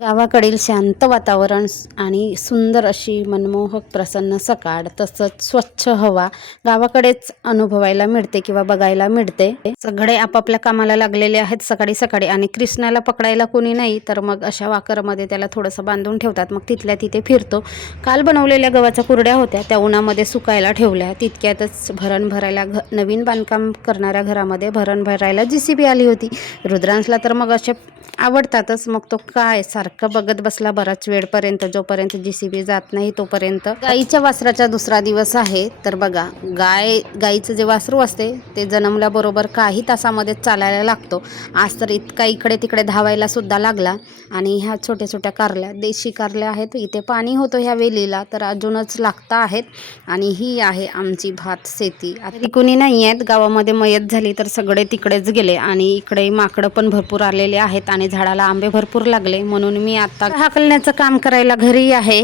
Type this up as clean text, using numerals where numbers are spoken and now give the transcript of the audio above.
गावाकडील शांत वातावरण आणि सुंदर अशी मनमोहक प्रसन्न सकाळ, तसंच स्वच्छ हवा गावाकडेच अनुभवायला मिळते किंवा बघायला मिळते. सगळे आपापल्या कामाला लागलेले आहेत सकाळी सकाळी आणि कृष्णाला पकडायला कोणी नाही, तर मग अशा वाकरमध्ये त्याला थोडंसं बांधून ठेवतात. मग तिथल्या तिथे फिरतो. काल बनवलेल्या गव्हाच्या कुरड्या होत्या, त्या उन्हामध्ये सुकायला ठेवल्या. तितक्यातच भरण भरायला नवीन बांधकाम करणाऱ्या घरामध्ये भरण भरायला JCB आली होती. रुद्रांशला तर मग असे आवडतातच. मग तो काय सारखं बघत बसला बराच वेळपर्यंत, जोपर्यंत JCB जात नाही तोपर्यंत. गाईच्या वासराचा दुसरा दिवस आहे. तर बघा, गाईचं जे वासरू असते ते जन्मल्याबरोबर काही तासामध्ये चालायला लागतो. आज तर इतका इकडे तिकडे धावायला सुद्धा लागला. आणि ह्या छोट्या छोट्या कारल्या, देशी कारल्या आहेत. इथे पाणी होतं ह्या वेलीला, तर अजूनच लागता आहेत. आणि ही आहे आमची भात शेती. आता कुणी नाही आहेत गावामध्ये, मयत झाली तर सगळे तिकडेच गेले. आणि इकडे माकडं पण भरपूर आलेले आहेत आणि झाडाला आंबे भरपूर लागले, म्हणून मी आता हाकलण्याचं काम करायला घरी आहे.